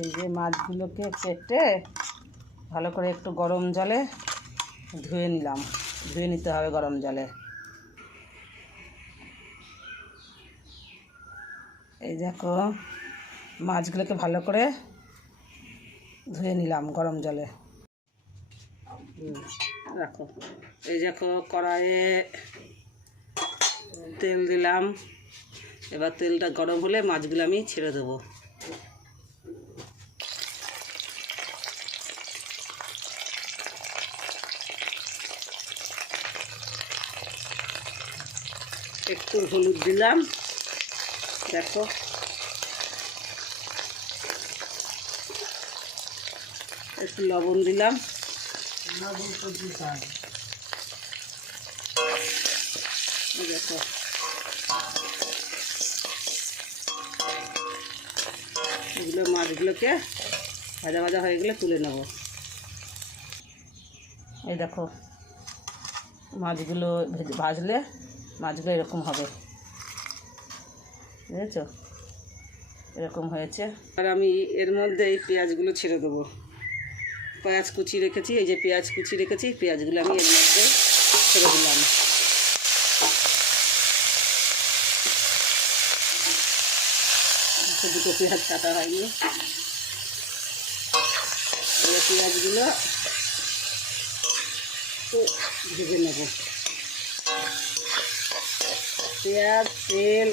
এই যে মাছগুলোকে কেটে ভালো করে একটু গরম জলে ধুয়ে নিলাম। ধুয়ে নিতে হবে গরম জলে। এই দেখো মাছগুলোকে ভালো করে ধুয়ে নিলাম গরম জলে। রাখো। এই দেখো কড়াইয়ে তেল দিলাম। এবার তেলটা গরম হলে মাছগুলো আমি ছেড়ে দেবো। একটু হলুদ দিলাম, দেখো একটু লবণ দিলাম, দেখো এগুলো মাছগুলোকে ভাজা ভাজা হয়ে গেলে তুলে নেব। এই দেখো মাছগুলো ভাজলে মাছগুলো এরকম হবে, বুঝেছো? এরকম হয়েছে। আর আমি এর মধ্যে এই পেঁয়াজগুলো ছেড়ে দেবো। পেঁয়াজ কুচি রেখেছি, এই যে পেঁয়াজ কুচি রেখেছি, পেঁয়াজগুলো আমি এর মধ্যে ছেড়ে দিলাম। দুটো পেঁয়াজ কাটা হয়নি। এই পেঁয়াজগুলো একটু ভেজে নেব। পেঁয়াজ, তেল,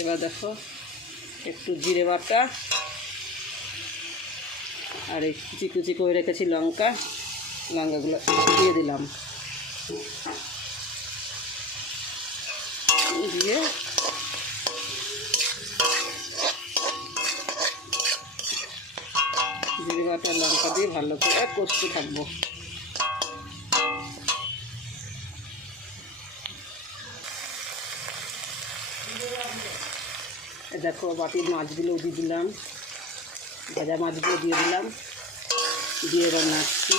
এবার দেখো একটু জিরে বাটা আর এই কুচি কুচি করে রেখেছি লঙ্কাগুলো দিয়ে দিলাম। দিয়ে জিরে বাটা লঙ্কা দিয়ে ভালো করে কষতে থাকবো। দেখো বাটির মাছগুলো দিয়ে দিলাম, ভাজা মাছগুলো দিয়ে দিলাম, দিয়ে এবার নাড়ছি।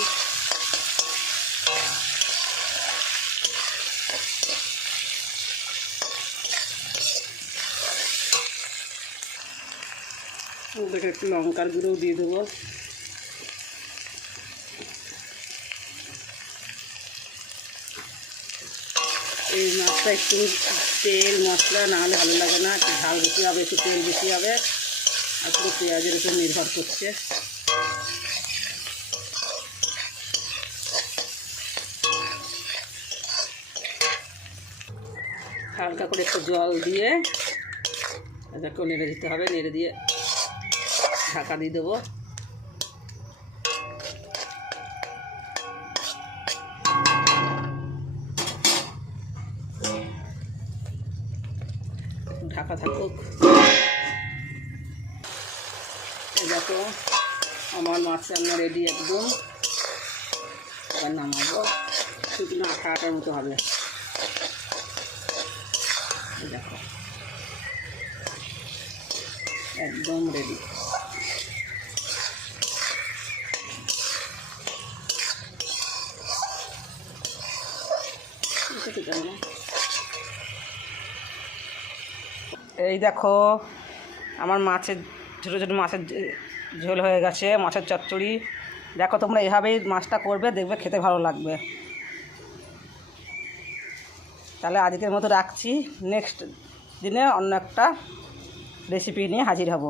দেখো একটু লঙ্কার গুঁড়োও দিয়ে দেবো। এই মাছটা একটু তেল মশলা না হলে ভালো লাগে না, একটু ঝাল বেশি হবে, একটু তেল বেশি হবে, আর পুরো পেঁয়াজের উপর নির্ভর করছে। হালকা করে একটু জল দিয়ে এটাকে নেড়ে দিতে হবে। নেড়ে দিয়ে ঢাকা দিয়ে দেবো। ঢাকা থাকুক। দেখো আমার মাছ রান্না রেডি একদম। এবার নামাবো। শুকনো আটার মতো হবে। দেখো একদম রেডি। এই দেখো আমার মাছের ছোটো ছোটো মাছের ঝোল হয়ে গেছে, মাছের চচ্চড়ি। দেখো তোমরা এভাবেই মাছটা করবে, দেখবে খেতে ভালো লাগবে। তাহলে আজকের মতো রাখছি, নেক্সট দিনে অন্য একটা রেসিপি নিয়ে হাজির হব।